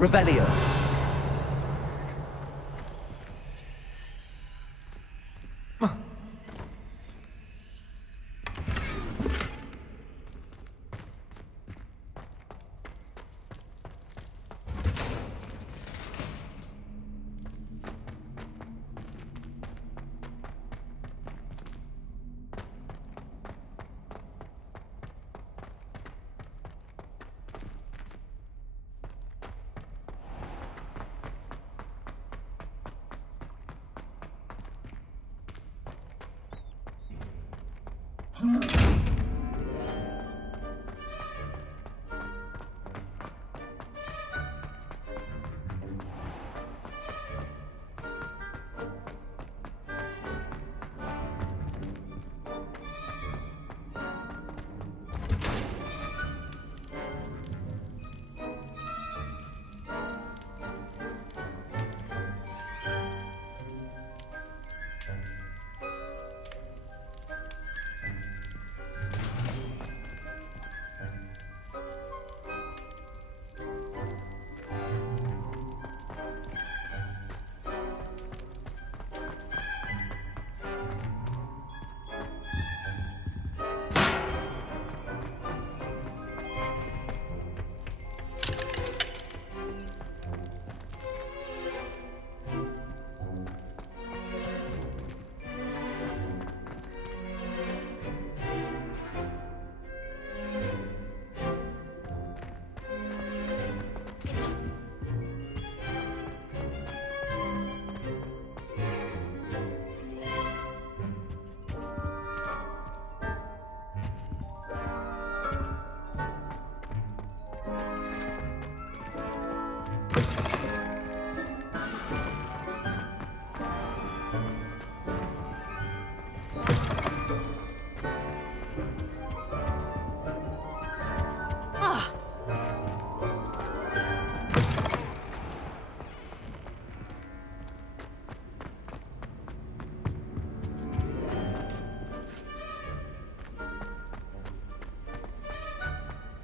Revelio.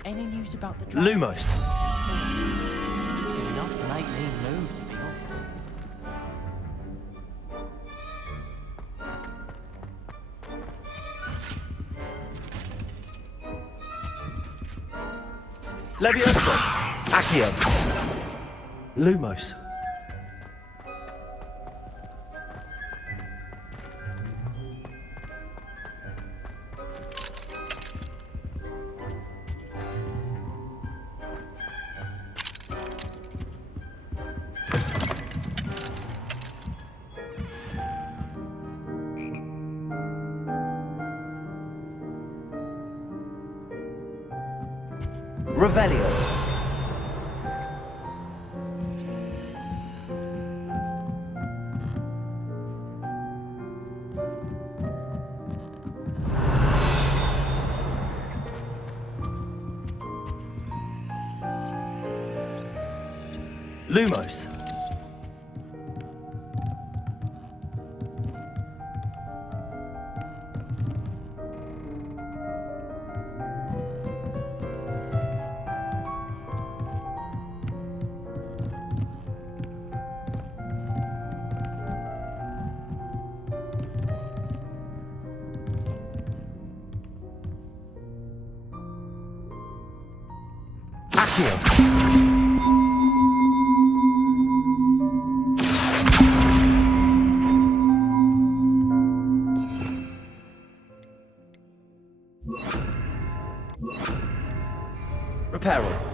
Any news about the dragon? Lumos. Enough to make me move, to be honest. Levioso. Accio. Lumos. Revelio. Lumos. Accio. Reparo.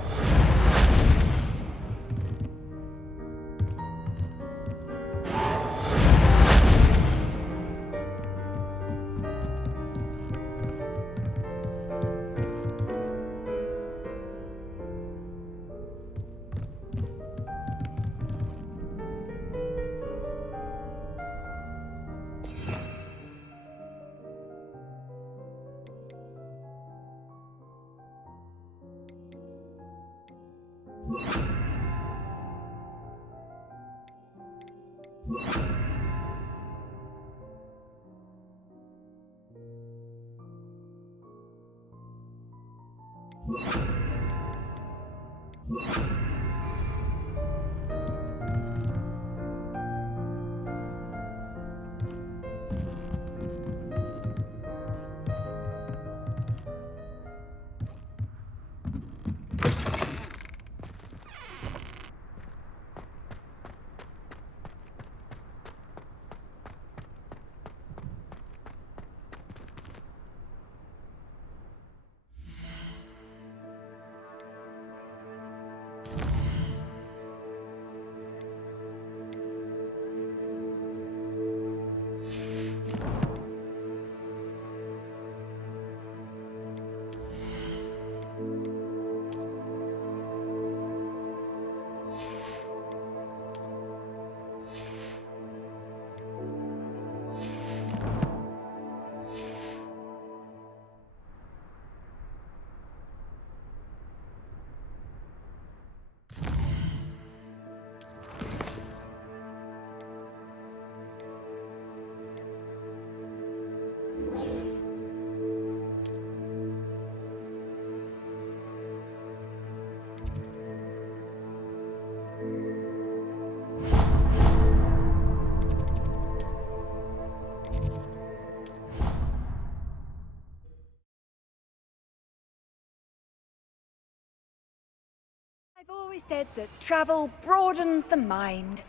I've always said that travel broadens the mind.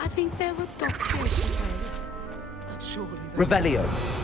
I think there were docks here today, but surely the Revelio.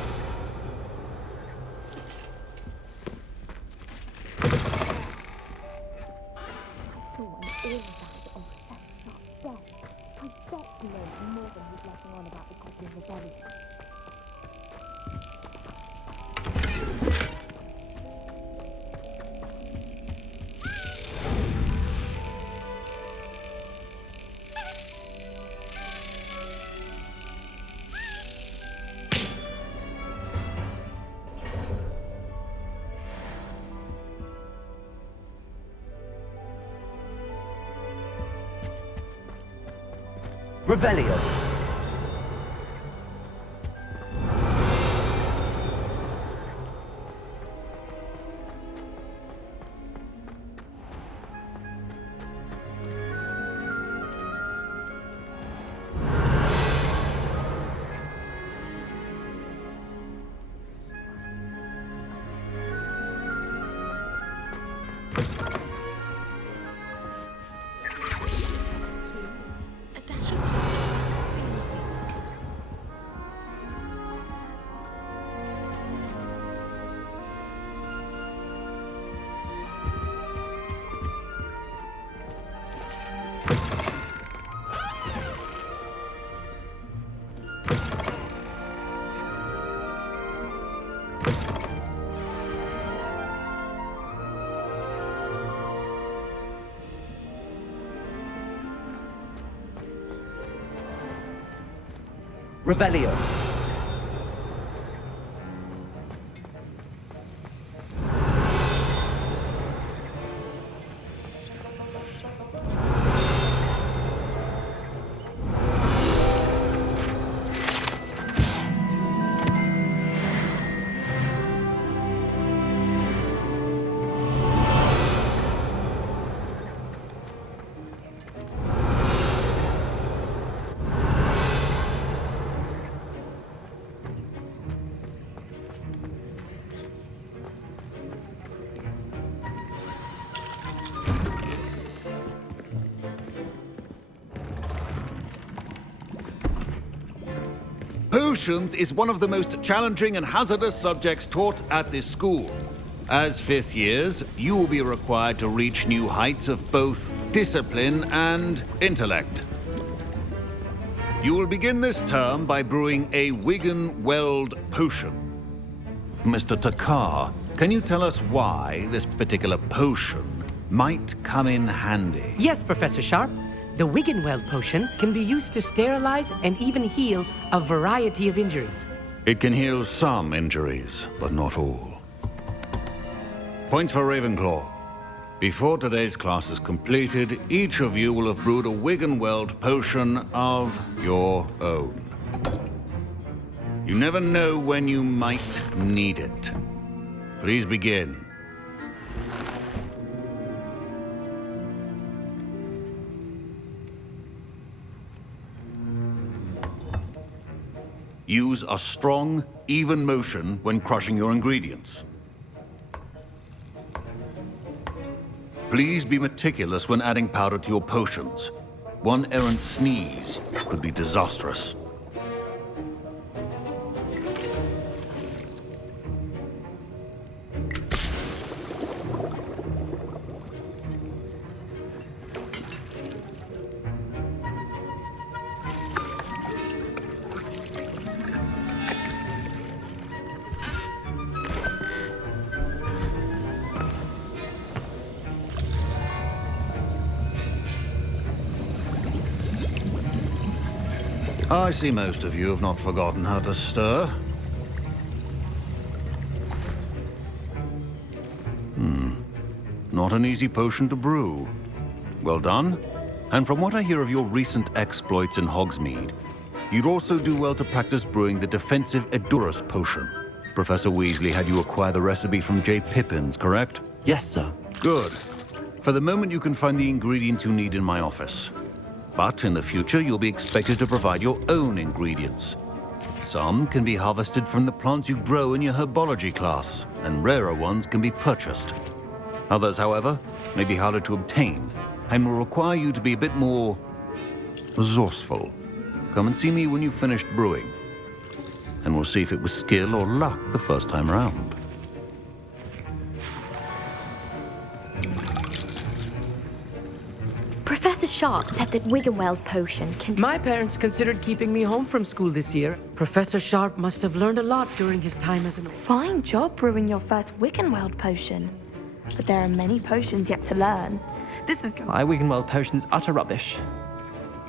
Revelio. a dash of Revelio. Potions is one of the most challenging and hazardous subjects taught at this school. As fifth years, you will be required to reach new heights of both discipline and intellect. You will begin this term by brewing a Wiggenweld potion. Mr. Takar, can you tell us why this particular potion might come in handy? Yes, Professor Sharp. The Wiggenweld potion can be used to sterilize and even heal a variety of injuries. It can heal some injuries, but not all. Points for Ravenclaw. Before today's class is completed, each of you will have brewed a Wiggenweld potion of your own. You never know when you might need it. Please begin. Use a strong, even motion when crushing your ingredients. Please be meticulous when adding powder to your potions. One errant sneeze could be disastrous. I see most of you have not forgotten how to stir. Not an easy potion to brew. Well done. And from what I hear of your recent exploits in Hogsmeade, you'd also do well to practice brewing the defensive Edurus potion. Professor Weasley had you acquire the recipe from J. Pippins, correct? Yes, sir. Good. For the moment, you can find the ingredients you need in my office. But in the future, you'll be expected to provide your own ingredients. Some can be harvested from the plants you grow in your herbology class, and rarer ones can be purchased. Others, however, may be harder to obtain, and will require you to be a bit more resourceful. Come and see me when you've finished brewing, and we'll see if it was skill or luck the first time around. Professor Sharp said that Wiggenweld potion can... My parents considered keeping me home from school this year. Professor Sharp must have learned a lot during his time as an... Fine job brewing your first Wiggenweld potion. But there are many potions yet to learn. This is... My Wiggenweld potion's utter rubbish.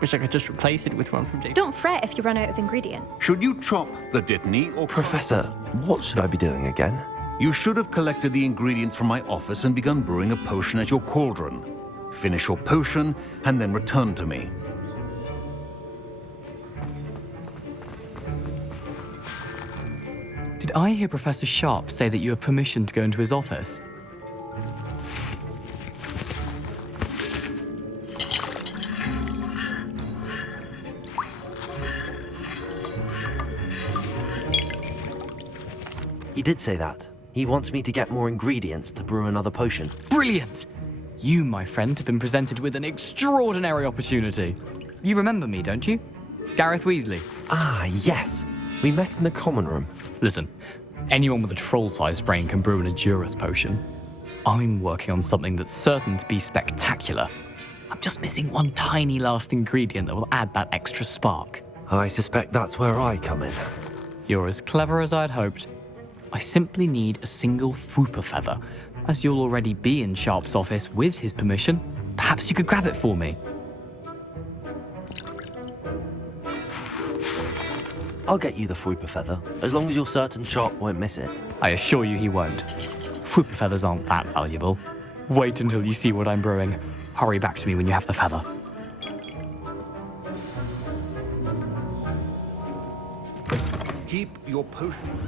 Wish I could just replace it with one from J. Don't fret if you run out of ingredients. Should you chop the Dittany or... Professor, what should I be doing again? You should have collected the ingredients from my office and begun brewing a potion at your cauldron. Finish your potion, and then return to me. Did I hear Professor Sharp say that you have permission to go into his office? He did say that. He wants me to get more ingredients to brew another potion. Brilliant! You, my friend, have been presented with an extraordinary opportunity. You remember me, don't you? Gareth Weasley. Ah, yes. We met in the common room. Listen, anyone with a troll-sized brain can brew an Edurus potion. I'm working on something that's certain to be spectacular. I'm just missing one tiny last ingredient that will add that extra spark. I suspect that's where I come in. You're as clever as I'd hoped. I simply need a single Fwooper feather. As you'll already be in Sharp's office with his permission, perhaps you could grab it for me. I'll get you the Fwooper feather, as long as you're certain Sharp won't miss it. I assure you he won't. Fwooper feathers aren't that valuable. Wait until you see what I'm brewing. Hurry back to me when you have the feather. Keep your potion.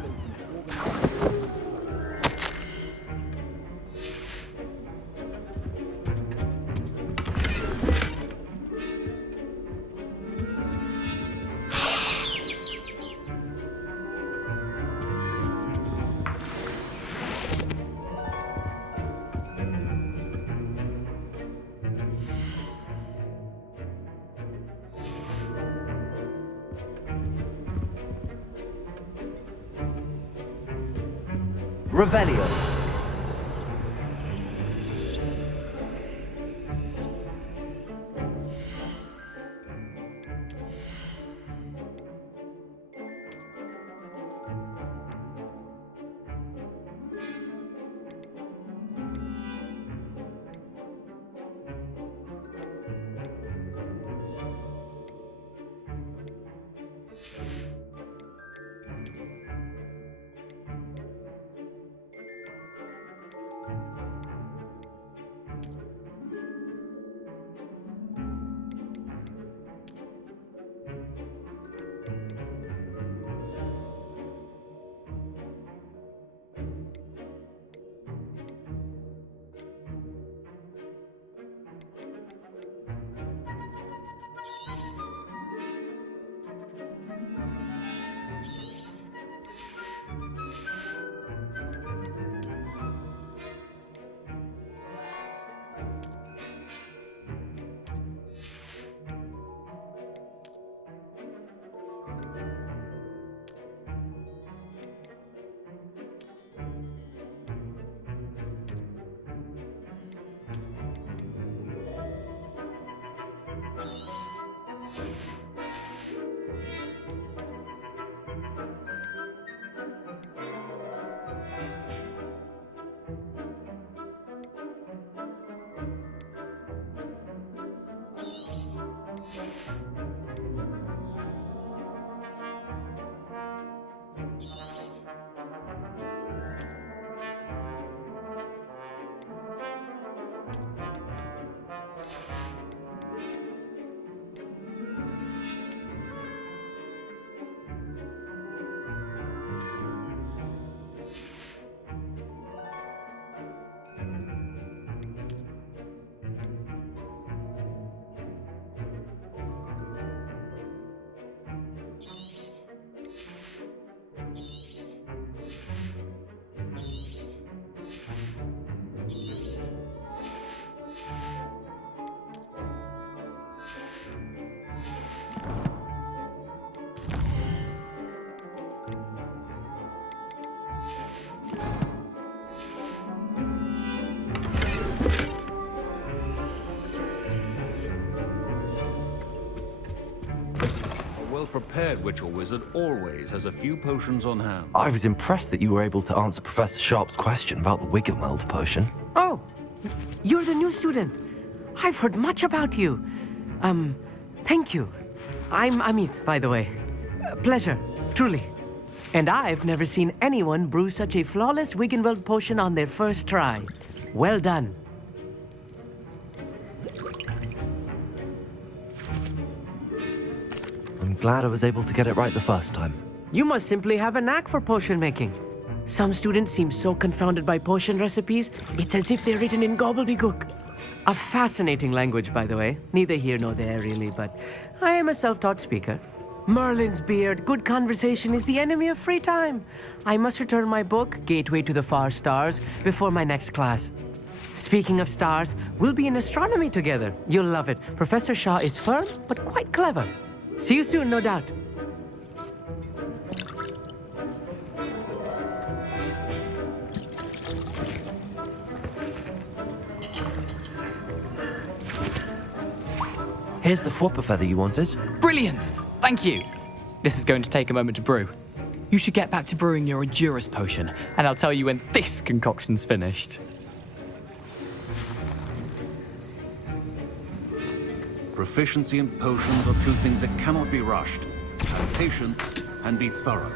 Revelio. A well-prepared witch or wizard always has a few potions on hand. I was impressed that you were able to answer Professor Sharp's question about the Wiggenweld potion. Oh, you're the new student. I've heard much about you. Thank you. I'm Amit, by the way. Pleasure, truly. And I've never seen anyone brew such a flawless Wiggenweld potion on their first try. Well done. I'm glad I was able to get it right the first time. You must simply have a knack for potion making. Some students seem so confounded by potion recipes, it's as if they're written in gobbledygook. A fascinating language, by the way. Neither here nor there, really, but I am a self-taught speaker. Merlin's beard, good conversation is the enemy of free time. I must return my book, Gateway to the Far Stars, before my next class. Speaking of stars, we'll be in astronomy together. You'll love it. Professor Shah is firm, but quite clever. See you soon, no doubt. Here's the Fwopper feather you wanted. Brilliant! Thank you! This is going to take a moment to brew. You should get back to brewing your Juris potion, and I'll tell you when this concoction's finished. Proficiency in potions are two things that cannot be rushed. Have patience and be thorough.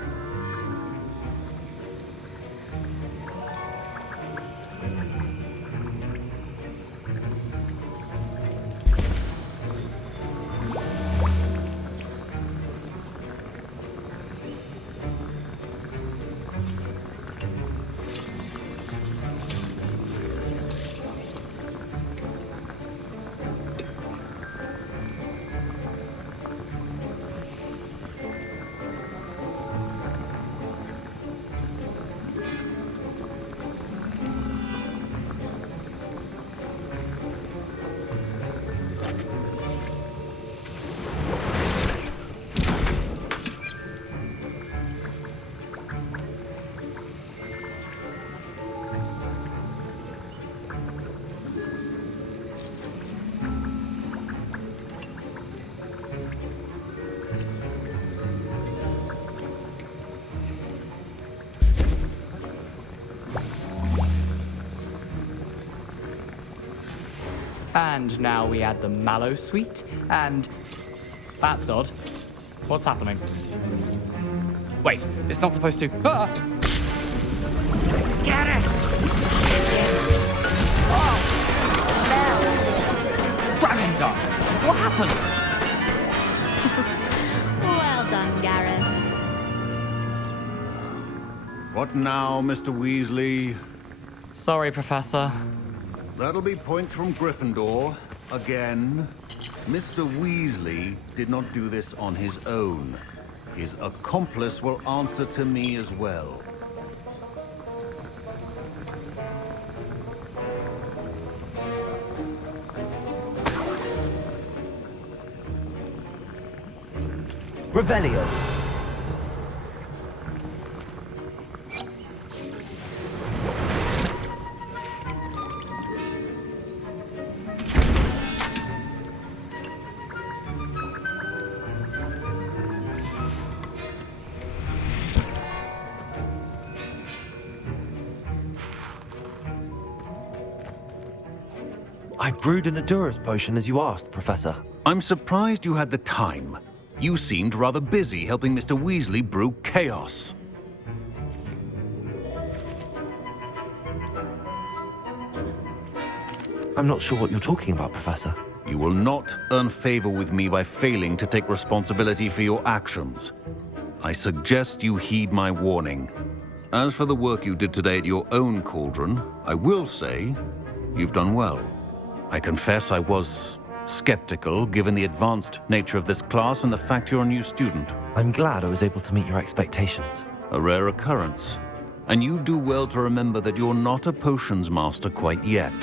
And now we add the mallow sweet, and... That's odd. What's happening? Wait, it's not supposed to... Ah! Get it! Oh! Dragon Dog! What happened? Well done, Gareth. What now, Mr. Weasley? Sorry, Professor. That'll be points from Gryffindor. Again. Mr. Weasley did not do this on his own. His accomplice will answer to me as well. Revelio. I brewed an Adura's potion as you asked, Professor. I'm surprised you had the time. You seemed rather busy helping Mr. Weasley brew chaos. I'm not sure what you're talking about, Professor. You will not earn favor with me by failing to take responsibility for your actions. I suggest you heed my warning. As for the work you did today at your own cauldron, I will say you've done well. I confess I was skeptical, given the advanced nature of this class and the fact you're a new student. I'm glad I was able to meet your expectations. A rare occurrence. And you do well to remember that you're not a potions master quite yet.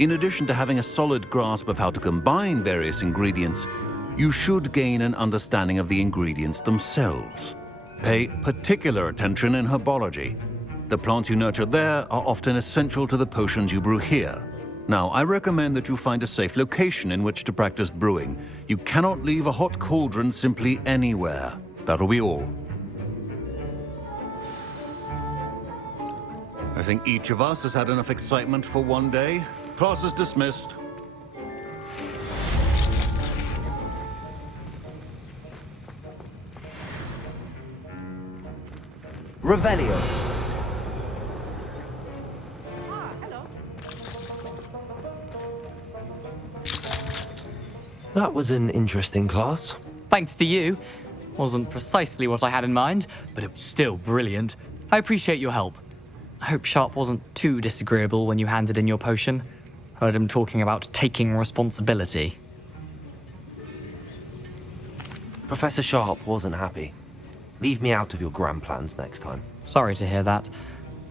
In addition to having a solid grasp of how to combine various ingredients, you should gain an understanding of the ingredients themselves. Pay particular attention in herbology. The plants you nurture there are often essential to the potions you brew here. Now, I recommend that you find a safe location in which to practice brewing. You cannot leave a hot cauldron simply anywhere. That'll be all. I think each of us has had enough excitement for one day. Class is dismissed. Revelio. That was an interesting class. Thanks to you. Wasn't precisely what I had in mind, but it was still brilliant. I appreciate your help. I hope Sharp wasn't too disagreeable when you handed in your potion. Heard him talking about taking responsibility. Professor Sharp wasn't happy. Leave me out of your grand plans next time. Sorry to hear that.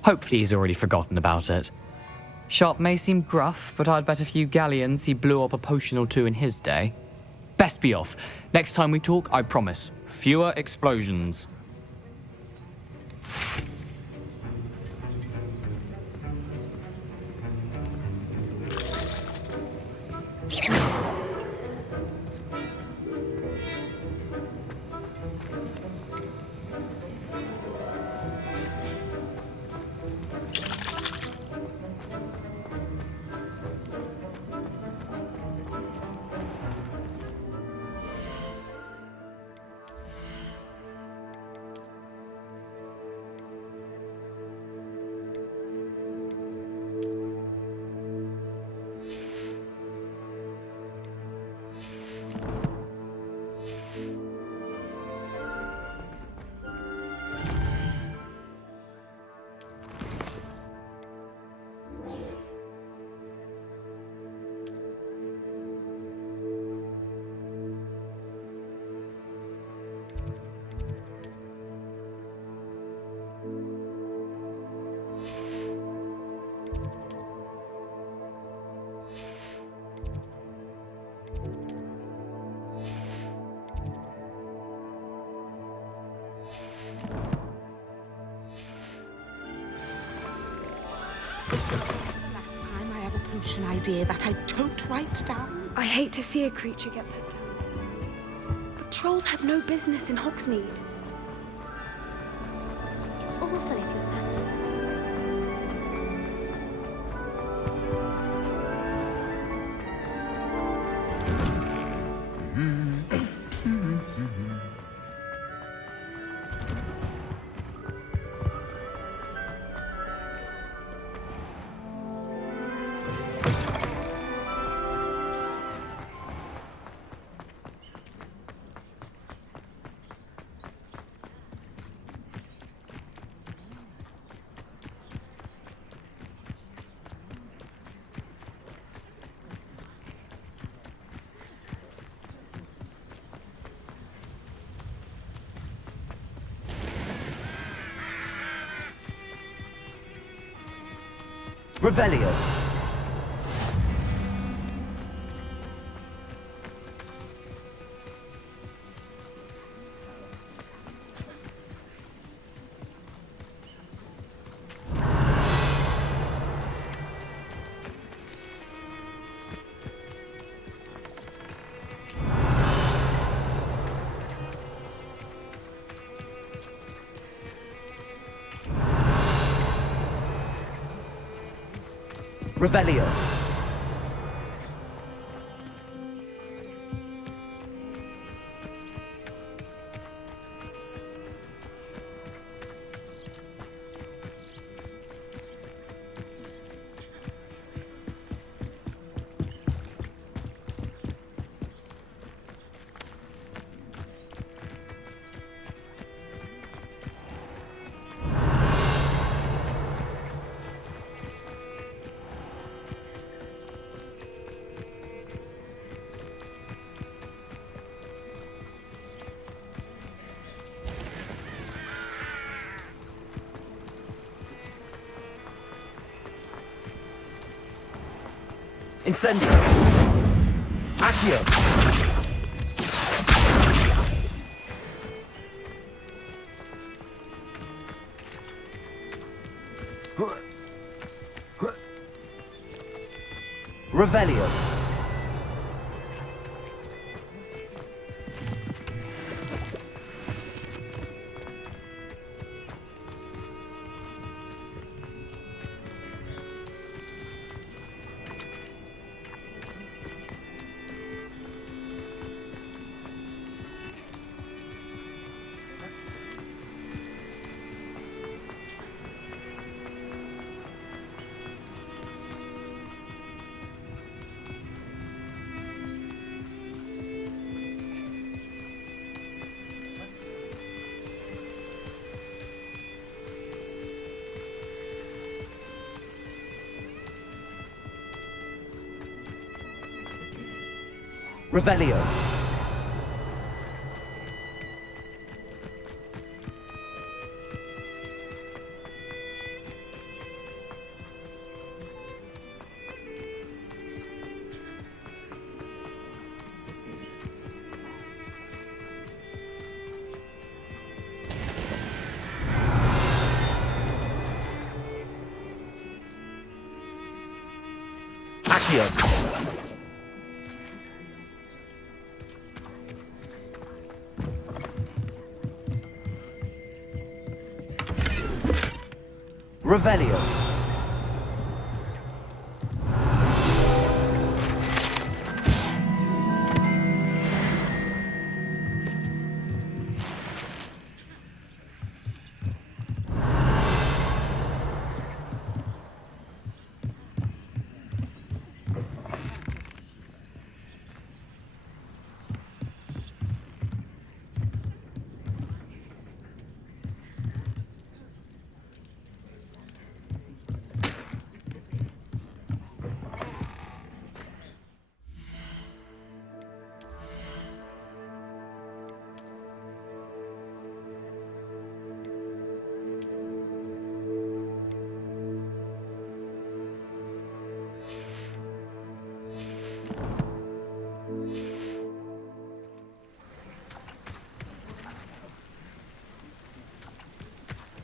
Hopefully he's already forgotten about it. Sharp may seem gruff, but I'd bet a few galleons he blew up a potion or two in his day. Best be off. Next time we talk, I promise, fewer explosions. Last time I have a potion idea that I don't write down. I hate to see a creature get put down. But trolls have no business in Hogsmeade. It's awful if you're sad. Revelio. Revelio. Incendio. Accio. Revelio. Revelio. Accio. Revelio.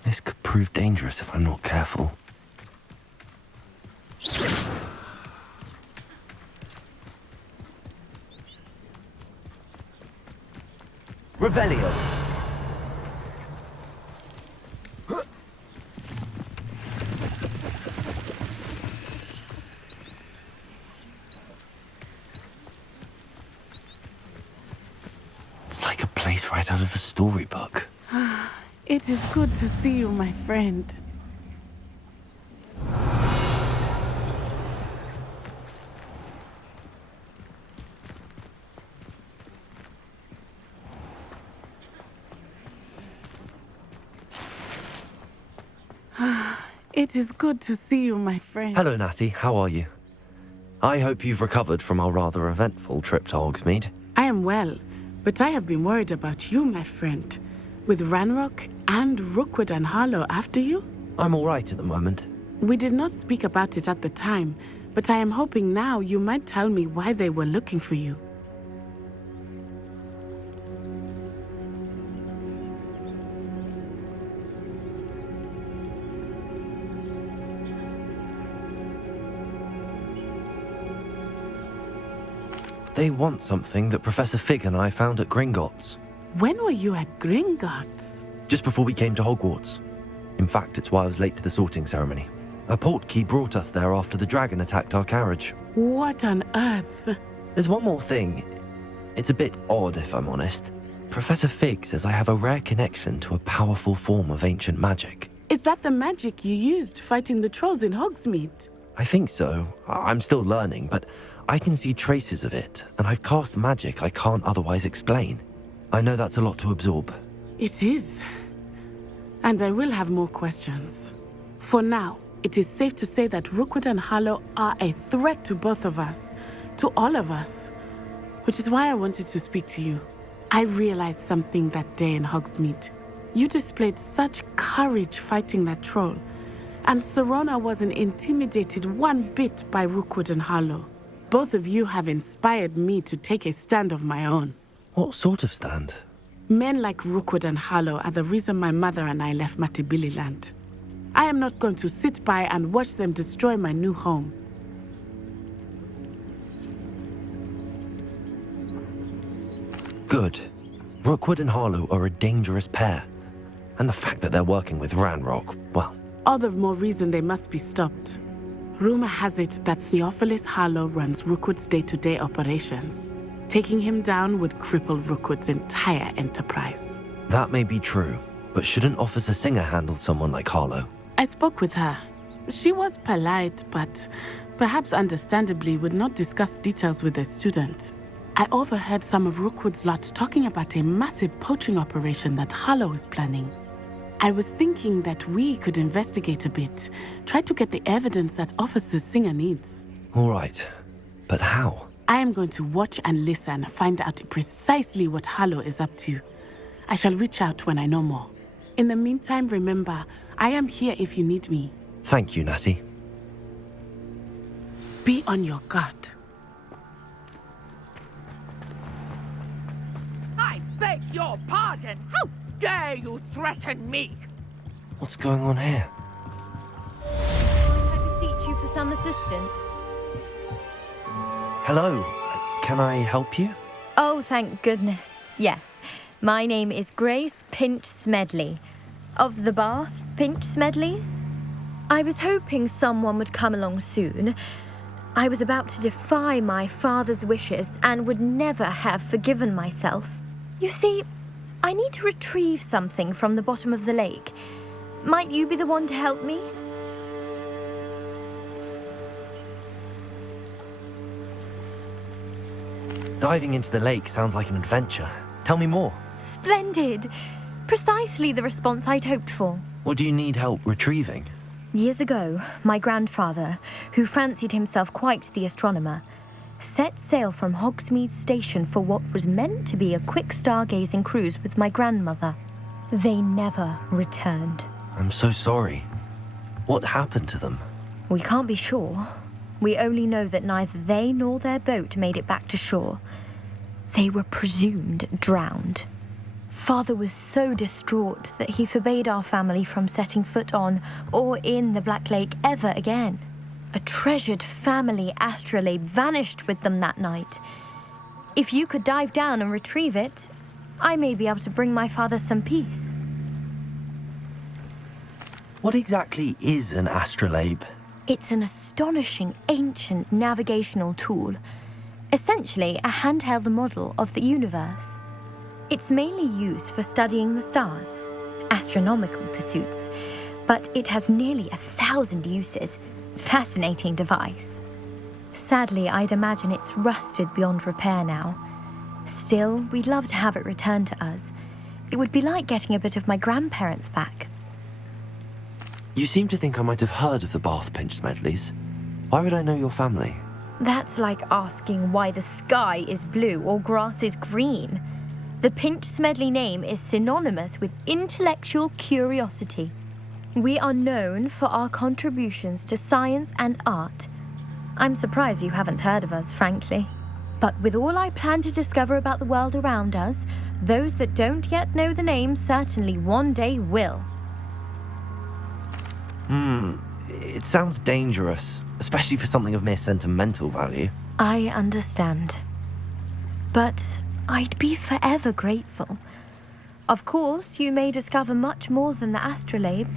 This could prove dangerous if I'm not careful. Revelio. It's like a place right out of a storybook. It is good to see you, my friend. It is good to see you, my friend. Hello, Natty. How are you? I hope you've recovered from our rather eventful trip to Hogsmeade. I am well, but I have been worried about you, my friend. With Ranrock and Rookwood and Harlow after you? I'm all right at the moment. We did not speak about it at the time, but I am hoping now you might tell me why they were looking for you. They want something that Professor Fig and I found at Gringotts, When were you at Gringotts? just before we came to Hogwarts. In fact, it's why I was late to the sorting ceremony. A portkey brought us there after the dragon attacked our carriage. What on earth? There's one more thing. It's a bit odd, if I'm honest. Professor Fig says I have a rare connection to a powerful form of ancient magic. Is that the magic you used fighting the trolls in Hogsmeade? I think so. I'm still learning, but I can see traces of it, and I've cast magic I can't otherwise explain. I know that's a lot to absorb. It is. And I will have more questions. For now, it is safe to say that Rookwood and Harlow are a threat to both of us, to all of us. Which is why I wanted to speak to you. I realized something that day in Hogsmeade. You displayed such courage fighting that troll, and Serona wasn't intimidated one bit by Rookwood and Harlow. Both of you have inspired me to take a stand of my own. What sort of stand? Men like Rookwood and Harlow are the reason my mother and I left Matibili-land. I am not going to sit by and watch them destroy my new home. Good. Rookwood and Harlow are a dangerous pair. And the fact that they're working with Ranrock, well... All the more reason they must be stopped. Rumor has it that Theophilus Harlow runs Rookwood's day-to-day operations. Taking him down would cripple Rookwood's entire enterprise. That may be true, but shouldn't Officer Singer handle someone like Harlow? I spoke with her. She was polite, but perhaps understandably would not discuss details with a student. I overheard some of Rookwood's lot talking about a massive poaching operation that Harlow is planning. I was thinking that we could investigate a bit, try to get the evidence that Officer Singer needs. All right, but how? I am going to watch and listen, find out precisely what Harlow is up to. I shall reach out when I know more. In the meantime, remember, I am here if you need me. Thank you, Natty. Be on your guard. I beg your pardon. How dare you threaten me? What's going on here? I beseech you for some assistance. Hello. Can I help you? Oh, thank goodness. Yes. My name is Grace Pinch Smedley. Of the Bath Pinch Smedleys? I was hoping someone would come along soon. I was about to defy my father's wishes and would never have forgiven myself. You see, I need to retrieve something from the bottom of the lake. Might you be the one to help me? Diving into the lake sounds like an adventure. Tell me more. Splendid! Precisely the response I'd hoped for. What do you need help retrieving? Years ago, my grandfather, who fancied himself quite the astronomer, set sail from Hogsmeade Station for what was meant to be a quick stargazing cruise with my grandmother. They never returned. I'm so sorry. What happened to them? We can't be sure. We only know that neither they nor their boat made it back to shore. They were presumed drowned. Father was so distraught that he forbade our family from setting foot on or in the Black Lake ever again. A treasured family astrolabe vanished with them that night. If you could dive down and retrieve it, I may be able to bring my father some peace. What exactly is an astrolabe? It's an astonishing ancient navigational tool, essentially a handheld model of the universe. It's mainly used for studying the stars, astronomical pursuits, but it has nearly 1,000 uses. Fascinating device. Sadly, I'd imagine it's rusted beyond repair now. Still, we'd love to have it returned to us. It would be like getting a bit of my grandparents back. You seem to think I might have heard of the Bath Pinch Smedleys. Why would I know your family? That's like asking why the sky is blue or grass is green. The Pinch Smedley name is synonymous with intellectual curiosity. We are known for our contributions to science and art. I'm surprised you haven't heard of us, frankly. But with all I plan to discover about the world around us, those that don't yet know the name certainly one day will. It sounds dangerous, especially for something of mere sentimental value. I understand. But I'd be forever grateful. Of course, you may discover much more than the astrolabe.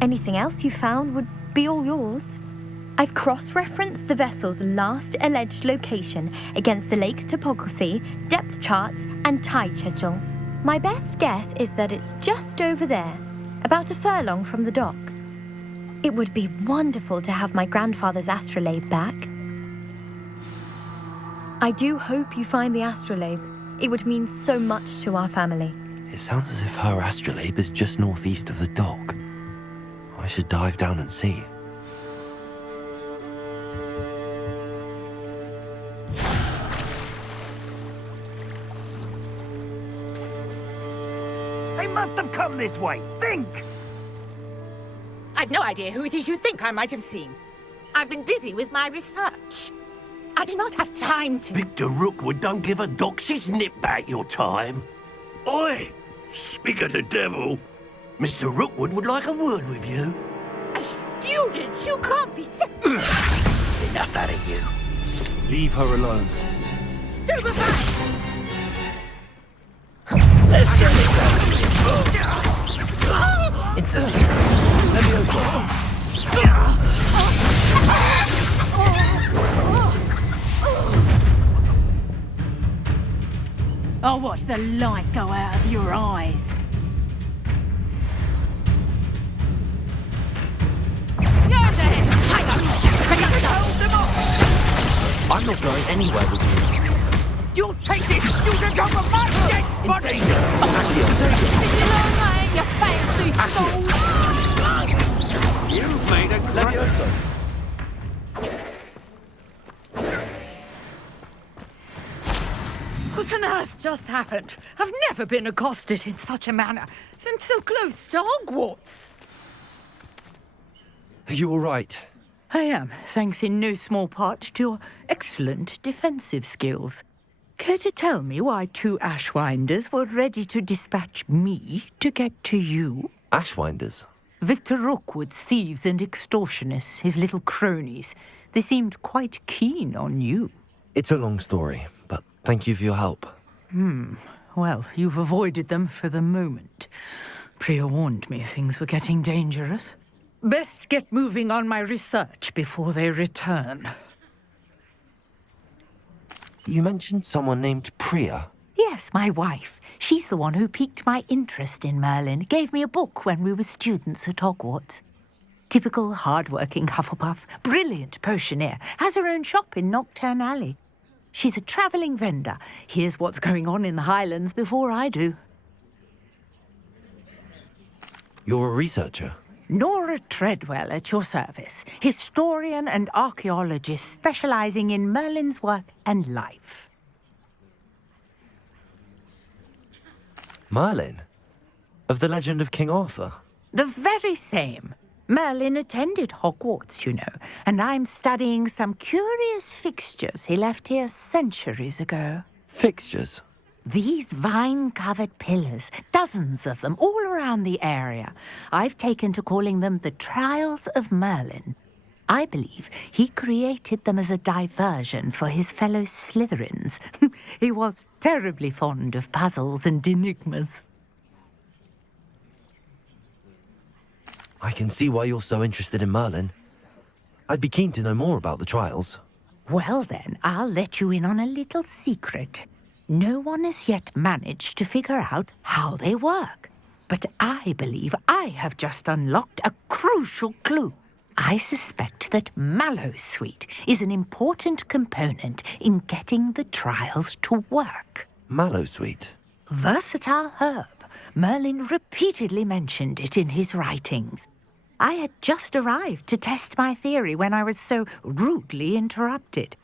Anything else you found would be all yours. I've cross-referenced the vessel's last alleged location against the lake's topography, depth charts, and tide schedule. My best guess is that it's just over there, about a furlong from the dock. It would be wonderful to have my grandfather's astrolabe back. I do hope you find the astrolabe. It would mean so much to our family. It sounds as if her astrolabe is just northeast of the dock. I should dive down and see. They must have come this way. Think! I've no idea who it is you think I might have seen. I've been busy with my research. I do not have time to... Victor Rookwood don't give a doxy's nip back your time. Oi! Speak of the devil. Mr. Rookwood would like a word with you. A student? You can't be sick. Enough out of you. Leave her alone. Stupefy! Let's get it out. Instantly. I'll watch the light go out of your eyes. You're there! Hold them off! I'm not going anywhere with you. You'll take this! You can come from my dead body! Insane. You know that, you fancy soul! You've made a Levioso. What on earth just happened? I've never been accosted in such a manner, and so close to Hogwarts. Are you all right? I am, thanks in no small part to your excellent defensive skills. Care to tell me why two Ashwinders were ready to dispatch me to get to you? Ashwinders? Victor Rookwood's thieves and extortionists, his little cronies. They seemed quite keen on you. It's a long story, but thank you for your help. Well, you've avoided them for the moment. Priya warned me things were getting dangerous. Best get moving on my research before they return. You mentioned someone named Priya. Yes, my wife. She's the one who piqued my interest in Merlin. Gave me a book when we were students at Hogwarts. Typical hard-working Hufflepuff, brilliant potioneer, has her own shop in Nocturne Alley. She's a travelling vendor. Hears what's going on in the Highlands before I do. You're a researcher? Nora Treadwell at your service, historian and archaeologist specialising in Merlin's work and life. Merlin? Of the legend of King Arthur? The very same. Merlin attended Hogwarts, you know, and I'm studying some curious fixtures he left here centuries ago. Fixtures? These vine-covered pillars, dozens of them, all around the area. I've taken to calling them the Trials of Merlin. I believe he created them as a diversion for his fellow Slytherins. He was terribly fond of puzzles and enigmas. I can see why you're so interested in Merlin. I'd be keen to know more about the trials. Well then, I'll let you in on a little secret. No one has yet managed to figure out how they work. But I believe I have just unlocked a crucial clue. I suspect that Mallowsweet is an important component in getting the trials to work. Mallowsweet? Versatile herb. Merlin repeatedly mentioned it in his writings. I had just arrived to test my theory when I was so rudely interrupted.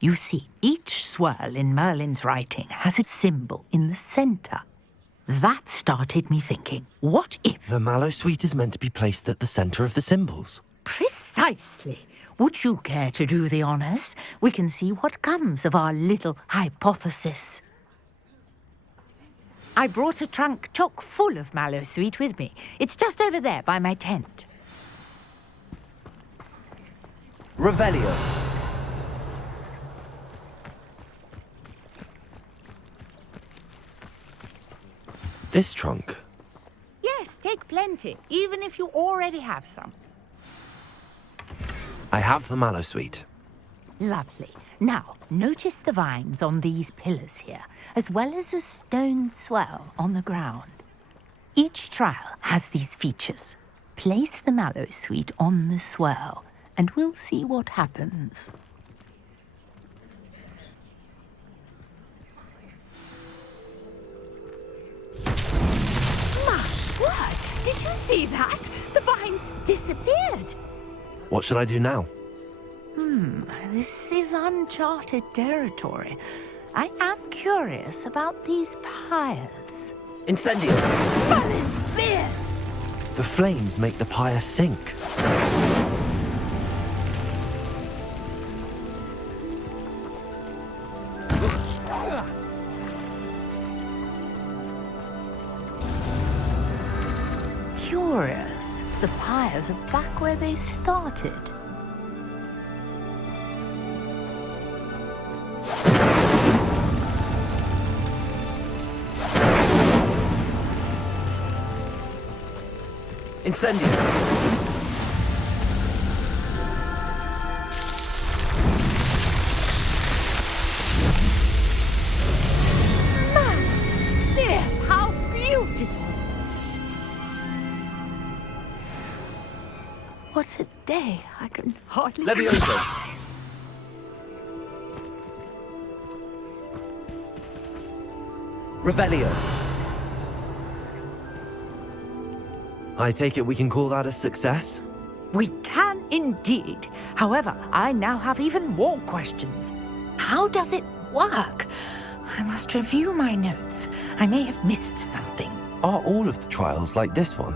You see, each swirl in Merlin's writing has a symbol in the center. That started me thinking, what if... The mallow sweet is meant to be placed at the center of the symbols. Precisely. Would you care to do the honors? We can see what comes of our little hypothesis. I brought a trunk chock full of mallow sweet with me. It's just over there by my tent. Revelio. This trunk. Yes, take plenty, even if you already have some. I have the mallow sweet. Lovely. Now, notice the vines on these pillars here, as well as a stone swell on the ground. Each trial has these features. Place the mallow sweet on the swell, and we'll see what happens. My word! Did you see that? The vines disappeared. What should I do now? This is uncharted territory. I am curious about these pyres. Incendio. Merlin's beard! The flames make the pyre sink. Curious. The pyres are back where they started. Incendio. Yes, how beautiful! What a day. I can hardly... Levioso. Revelio. I take it we can call that a success? We can indeed. However, I now have even more questions. How does it work? I must review my notes. I may have missed something. Are all of the trials like this one?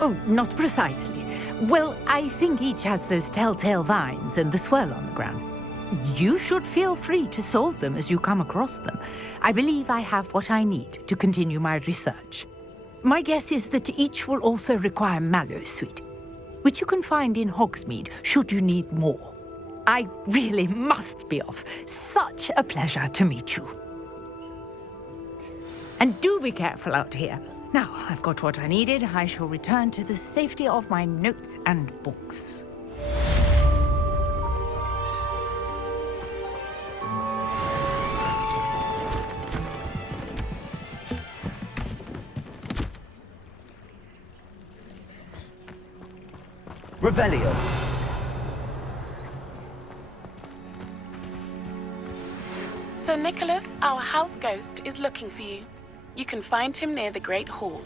Oh, not precisely. Well, I think each has those telltale vines and the swirl on the ground. You should feel free to solve them as you come across them. I believe I have what I need to continue my research. My guess is that each will also require mallow sweet, which you can find in Hogsmeade should you need more. I really must be off. Such a pleasure to meet you. And do be careful out here. Now, I've got what I needed. I shall return to the safety of my notes and books. Revelio. Sir Nicholas, our house ghost, is looking for you. You can find him near the Great Hall.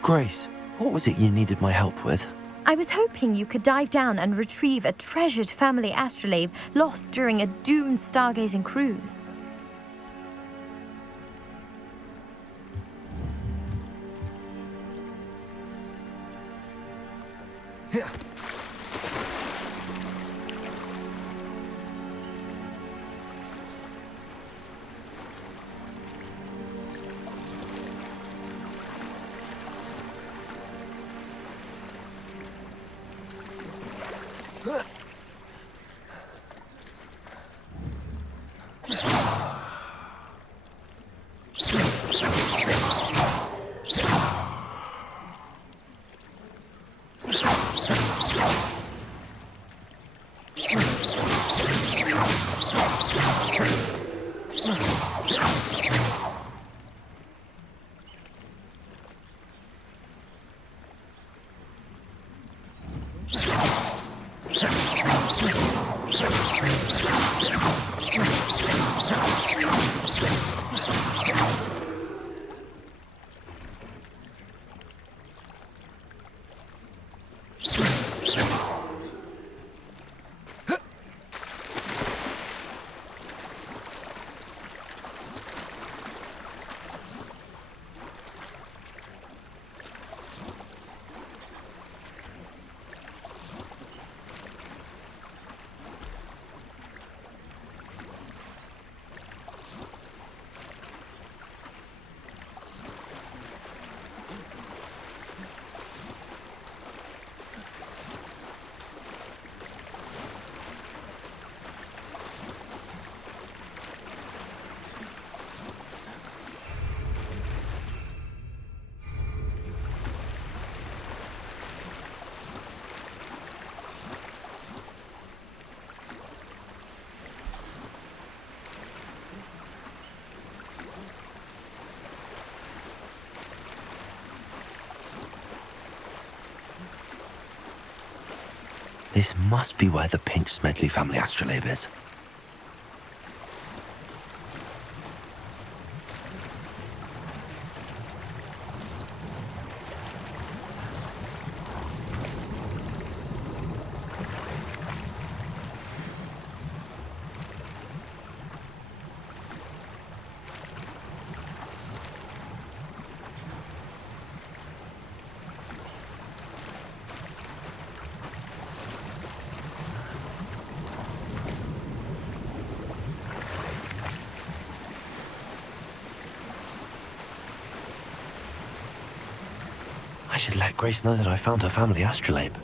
Grace, what was it you needed my help with? I was hoping you could dive down and retrieve a treasured family astrolabe lost during a doomed stargazing cruise. This must be where the Pinch Smedley family astrolabe is. I should let Grace know that I found her family astrolabe.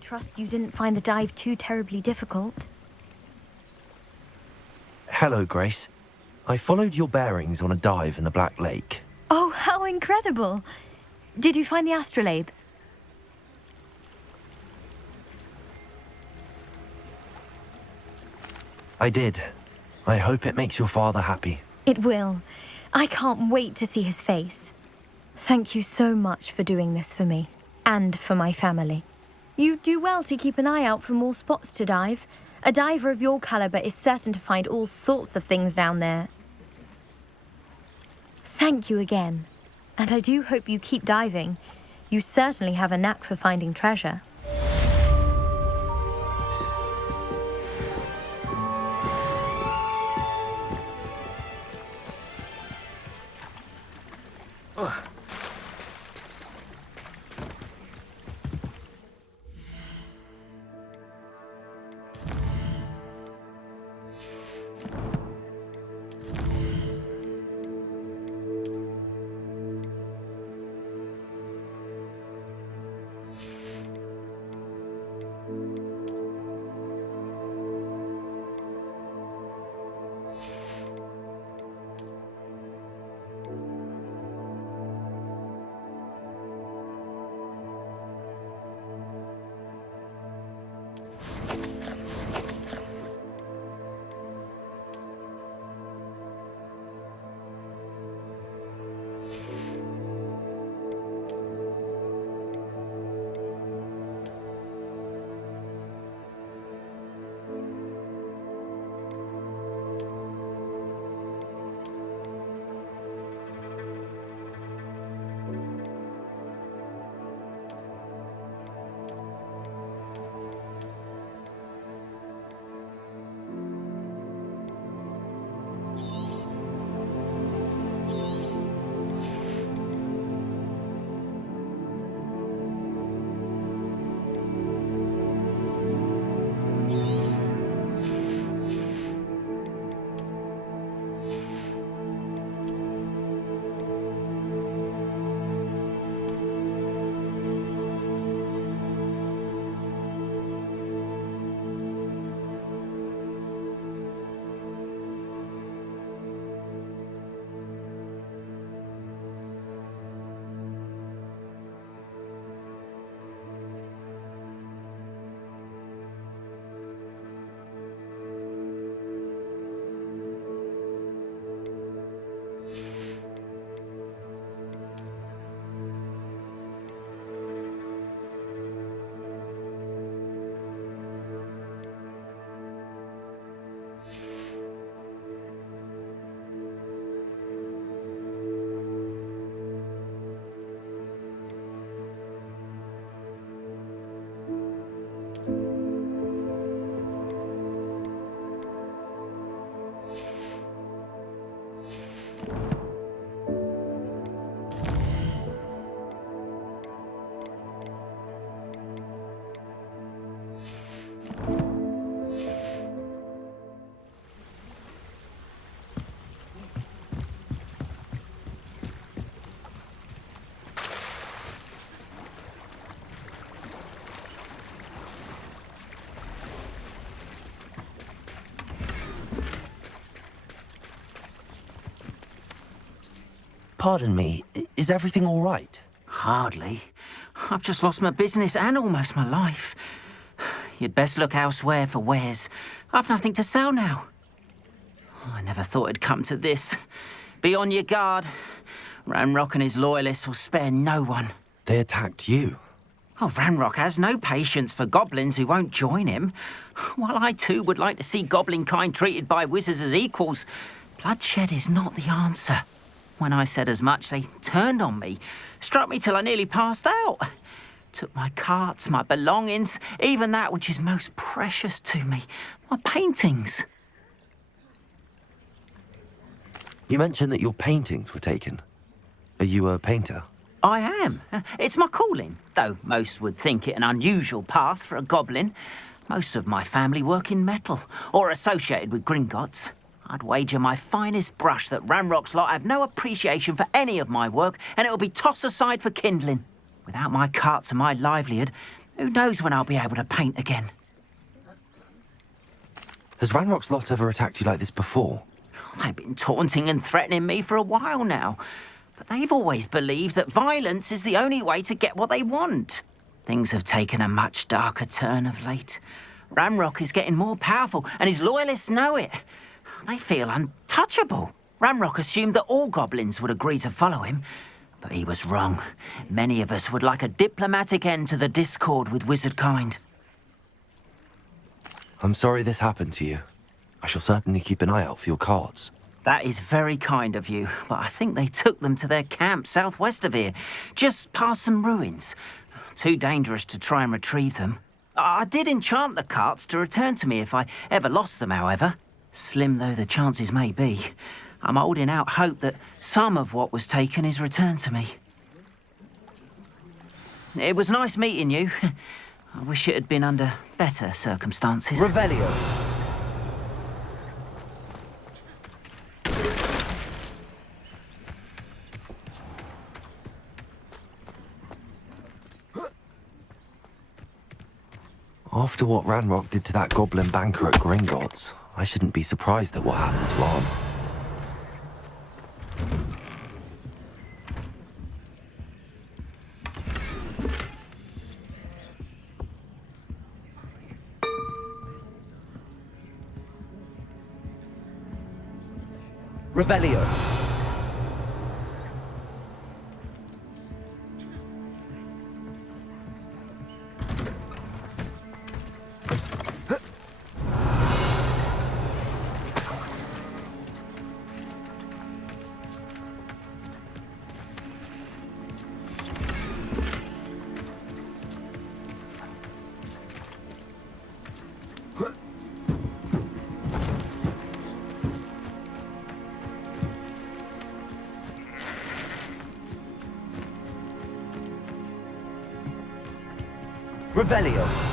Trust you didn't find the dive too terribly difficult. Hello, Grace. I followed your bearings on a dive in the Black Lake. Oh, how incredible! Did you find the astrolabe? I did. I hope it makes your father happy. It will. I can't wait to see his face. Thank you so much for doing this for me, and for my family. You do well to keep an eye out for more spots to dive. A diver of your caliber is certain to find all sorts of things down there. Thank you again. And I do hope you keep diving. You certainly have a knack for finding treasure. Pardon me, is everything all right? Hardly. I've just lost my business and almost my life. You'd best look elsewhere for wares. I've nothing to sell now. I never thought it'd come to this. Be on your guard. Ranrock and his loyalists will spare no one. They attacked you. Oh, Ranrock has no patience for goblins who won't join him. While I too would like to see goblin kind treated by wizards as equals, bloodshed is not the answer. When I said as much, they turned on me, struck me till I nearly passed out. Took my carts, my belongings, even that which is most precious to me, my paintings. You mentioned that your paintings were taken. Are you a painter? I am. It's my calling, though most would think it an unusual path for a goblin. Most of my family work in metal, or associated with Gringotts. I'd wager my finest brush that Ranrock's lot have no appreciation for any of my work, and it'll be tossed aside for kindling. Without my carts and my livelihood, who knows when I'll be able to paint again? Has Ranrock's lot ever attacked you like this before? They've been taunting and threatening me for a while now. But they've always believed that violence is the only way to get what they want. Things have taken a much darker turn of late. Ranrock is getting more powerful, and his loyalists know it. They feel untouchable. Ranrock assumed that all goblins would agree to follow him. But he was wrong. Many of us would like a diplomatic end to the discord with wizard kind. I'm sorry this happened to you. I shall certainly keep an eye out for your carts. That is very kind of you, but I think they took them to their camp southwest of here, just past some ruins. Too dangerous to try and retrieve them. I did enchant the carts to return to me if I ever lost them, however. Slim though the chances may be, I'm holding out hope that some of what was taken is returned to me. It was nice meeting you. I wish it had been under better circumstances. Revelio. After what Ranrock did to that goblin banker at Gringotts, I shouldn't be surprised at what happened to Arm. Revelio. Revelio.